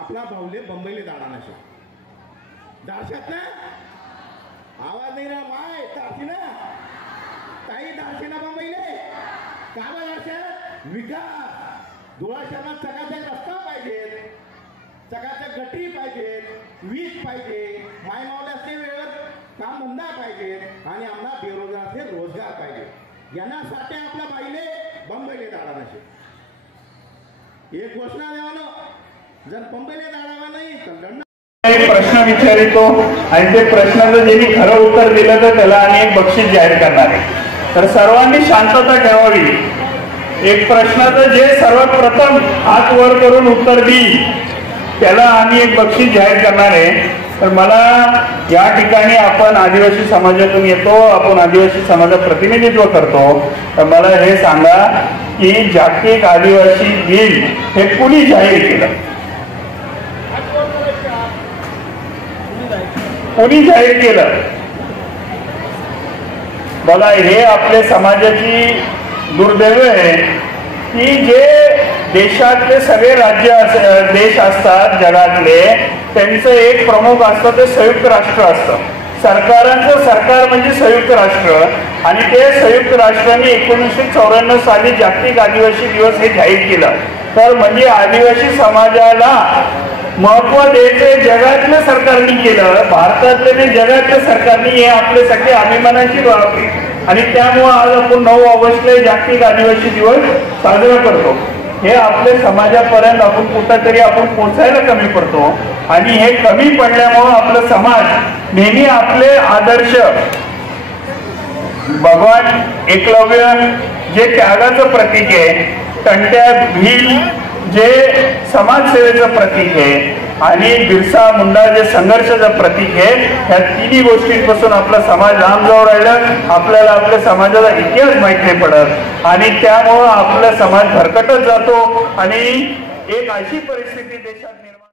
आपला भाऊले बंबईले दाडाना शे दारशात ना आवाज नाही ना माय तारशी ना ताई दारशे ना बंबईले का बा दारशात विकास धुळाशाला चकाचक रस्ता पाहिजे चकाचक गटरी पाहिजे वीज पाहिजे माय मावल्याचे वेळेवर काम धंदा पाहिजे आणि आम्हाला बेरोजगारचे रोजगार पाहिजे यासाठी आपल्या बाईले बंबईले दाडाना शे एक घोषणा द्यावं जर बंबईले दाडावा नाही तर लढणार प्रश्न विचारितो आणि ते प्रश्नाचं ज्यांनी खरं उत्तर दिलं तर त्याला आम्ही एक बक्षीस जाहीर करणार आहे। तर सर्वांनी शांतता ठेवावी। एक प्रश्नाचं जे सर्वात प्रथम हात वर करून उत्तर देईल त्याला आम्ही एक बक्षीस जाहीर करणार आहे। तर मला या ठिकाणी आपण आदिवासी समाजातून येतो, आपण आदिवासी समाजाचं प्रतिनिधित्व करतो, तर मला हे सांगा की जागतिक आदिवासी दिन हे कुणी जाहीर केलं? कोणी जाहीर केलं? बघा, हे आपल्या समाजाची दुर्दैव आहे की जे देशातले सगळे देश असतात जगातले, त्यांचं एक प्रमुख असतं ते संयुक्त राष्ट्र असतं। सरकारांचं सरकार म्हणजे संयुक्त राष्ट्र आणि ते संयुक्त राष्ट्राने 1994 साली जागतिक आदिवासी दिवस हे जाहीर केलं। तर म्हणजे आदिवासी समाजाला महत्व द्यायचे जगातल्या सरकारने केलं, भारतातले नाही जगातल्या सरकारने, हे आपल्यासाठी अभिमानाची बाब आहे। आणि त्यामुळे आज आपण 9 ऑगस्टला जागतिक आदिवासी दिवस साजरा करतो। हे आपल्या समाजापर्यंत आपण कुठेतरी आपण पोहोचायला कमी पडतो आणि हे कमी पडल्यामुळे आपला समाज नेहमी आपले आदर्श भगवान एकलव्य जे त्यागाचं प्रतीक आहे, टंट्या भील जे समाजसेवेचं प्रतीक आहे आणि बिरसा मुंडा जे संघर्षाचं प्रतीक आहे, ह्या तिन्ही गोष्टींपासून आपला समाज लांब जाऊ राहिला। आपल्याला आपल्या समाजाचा इतिहास माहित नाही पडत आणि त्यामुळं आपला समाज भरकटत जातो आणि एक अशी परिस्थिती देशात निर्माण